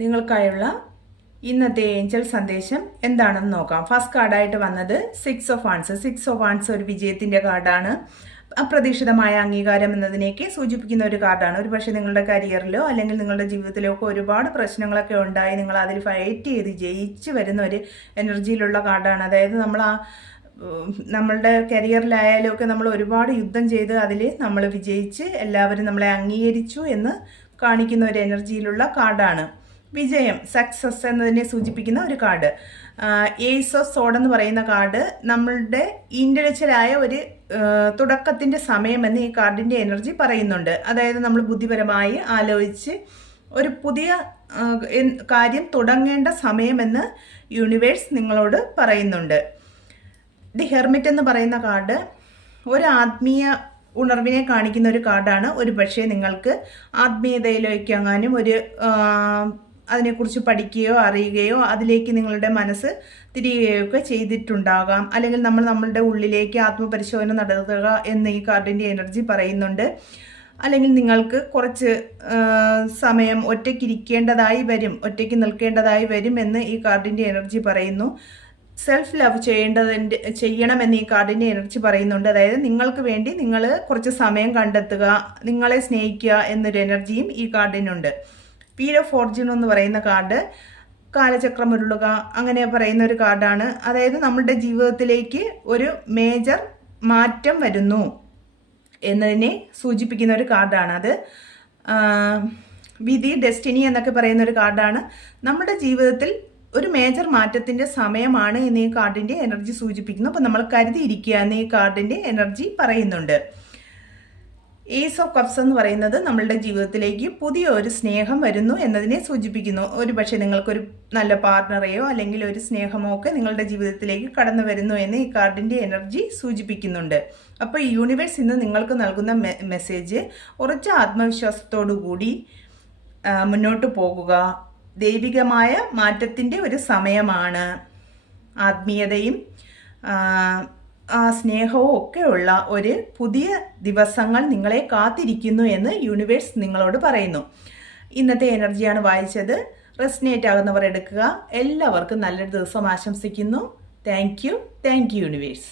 നിങ്ങൾക്കായുള്ള ഇന്നത്തെ ഏഞ്ചൽ സന്ദേശം എന്താണെന്ന് നോക്കാം. ഫസ്റ്റ് കാർഡായിട്ട് വന്നത് 6 ഓഫ് വാൻസ്. 6 ഓഫ് വാൻസ് ഒരു വിജയത്തിന്റെ കാർഡാണ്. അപ്രതീക്ഷിതമായ അംഗീകാരം എന്നതിനേക്ക് സൂചിപ്പിക്കുന്ന ഒരു കാർഡാണ്. ഒരു പക്ഷേ നിങ്ങളുടെ കരിയറിലോ അല്ലെങ്കിൽ നിങ്ങളുടെ ജീവിതത്തിലോ ഒക്കെ ഒരുപാട് പ്രശ്നങ്ങളൊക്കെ ഉണ്ടായി നിങ്ങൾ അതിൽ ഫൈറ്റ് ചെയ്ത് ജയിച്ച് വരുന്ന ഒരു എനർജിയിലുള്ള കാർഡാണ്. അതായത് നമ്മളുടെ കരിയറിലായാലും ഒക്കെ നമ്മൾ ഒരുപാട് യുദ്ധം ചെയ്ത് അതിൽ നമ്മൾ വിജയിച്ച് എല്ലാവരും നമ്മളെ അംഗീകരിച്ചു എന്ന് കാണിക്കുന്ന ഒരു എനർജിയിലുള്ള കാർഡാണ്. വിജയം, സക്സസ് എന്നതിനെ സൂചിപ്പിക്കുന്ന ഒരു കാർഡ്. ഏസ് ഓഫ് സോഡ് എന്ന് പറയുന്ന കാർഡ് നമ്മളുടെ ഇന്റലക്ച്വലായ ഒരു തുടക്കത്തിന്റെ സമയമെന്ന് ഈ കാർഡിന്റെ എനർജി പറയുന്നുണ്ട്. അതായത് നമ്മൾ ബുദ്ധിപരമായി ആലോചിച്ച് ഒരു പുതിയ കാര്യം തുടങ്ങേണ്ട സമയമെന്ന് യൂണിവേഴ്സ് നിങ്ങളോട് പറയുന്നുണ്ട്. ദി ഹെർമിറ്റ് എന്ന് പറയുന്ന കാർഡ് ഒരു ആത്മീയ ഉണർവിനെ കാണിക്കുന്ന ഒരു കാർഡാണ്. ഒരു പക്ഷേ നിങ്ങൾക്ക് ആത്മീയതയിലേക്ക് എങ്ങാനും അതിനെക്കുറിച്ച് പഠിക്കുകയോ അറിയുകയോ അതിലേക്ക് നിങ്ങളുടെ മനസ്സ് തിരിയുകയോ ഒക്കെ ചെയ്തിട്ടുണ്ടാകാം. അല്ലെങ്കിൽ നമ്മളുടെ ഉള്ളിലേക്ക് ആത്മപരിശോധന നടത്തുക എന്ന് ഈ കാർഡിൻ്റെ എനർജി പറയുന്നുണ്ട്. അല്ലെങ്കിൽ നിങ്ങൾക്ക് കുറച്ച് സമയം ഒറ്റയ്ക്കിരിക്കേണ്ടതായി വരും, ഒറ്റയ്ക്ക് നിൽക്കേണ്ടതായി വരും എന്ന് ഈ കാർഡിൻ്റെ എനർജി പറയുന്നു. സെൽഫ് ലവ് ചെയ്യണമെന്ന് ഈ കാർഡിൻ്റെ എനർജി പറയുന്നുണ്ട്. അതായത് നിങ്ങൾക്ക് വേണ്ടി നിങ്ങൾ കുറച്ച് സമയം കണ്ടെത്തുക, നിങ്ങളെ സ്നേഹിക്കുക എന്നൊരു എനർജിയും ഈ കാർഡിനുണ്ട്. വീൽ ഓഫ് ഫോർച്യൂൺ എന്ന് പറയുന്ന കാർഡ് കാലചക്രം ഉരുളുക അങ്ങനെ പറയുന്ന ഒരു കാർഡാണ്. അതായത് നമ്മുടെ ജീവിതത്തിലേക്ക് ഒരു മേജർ മാറ്റം വരുന്നു എന്നതിനെ സൂചിപ്പിക്കുന്ന ഒരു കാർഡാണ്. അത് വിധി, ഡെസ്റ്റിനി എന്നൊക്കെ പറയുന്ന ഒരു കാർഡാണ്. നമ്മുടെ ജീവിതത്തിൽ ഒരു മേജർ മാറ്റത്തിന്റെ സമയമാണ് എന്ന് ഈ കാർഡിന്റെ എനർജി സൂചിപ്പിക്കുന്നു. അപ്പം നമ്മൾ കരുതിയിരിക്കുക എന്ന് ഈ കാർഡിന്റെ എനർജി പറയുന്നുണ്ട്. ഏസ് ഓഫ് കപ്സ് എന്ന് പറയുന്നത് നമ്മളുടെ ജീവിതത്തിലേക്ക് പുതിയ ഒരു സ്നേഹം വരുന്നു എന്നതിനെ സൂചിപ്പിക്കുന്നു. ഒരു പക്ഷേ നിങ്ങൾക്കൊരു നല്ല പാർട്ണറെയോ അല്ലെങ്കിൽ ഒരു സ്നേഹമോ ഒക്കെ നിങ്ങളുടെ ജീവിതത്തിലേക്ക് കടന്നു വരുന്നു എന്ന് ഈ കാർഡിന്റെ എനർജി സൂചിപ്പിക്കുന്നുണ്ട്. അപ്പോൾ ഈ യൂണിവേഴ്സ് ഇന്ന് നിങ്ങൾക്ക് നൽകുന്ന മെസ്സേജ് ഉറച്ച ആത്മവിശ്വാസത്തോടു കൂടി മുന്നോട്ട് പോകുക. ദൈവികമായ മാറ്റത്തിൻ്റെ ഒരു സമയമാണ്. ആത്മീയതയും സ്നേഹവും ഒക്കെയുള്ള ഒരു പുതിയ ദിവസങ്ങൾ നിങ്ങളെ കാത്തിരിക്കുന്നു എന്ന് യൂണിവേഴ്സ് നിങ്ങളോട് പറയുന്നു. ഇന്നത്തെ എനർജിയാണ് വായിച്ചത്. റെസനേറ്റ് ആകുന്നവർ എടുക്കുക. എല്ലാവർക്കും നല്ലൊരു ദിവസം ആശംസിക്കുന്നു. Thank you universe.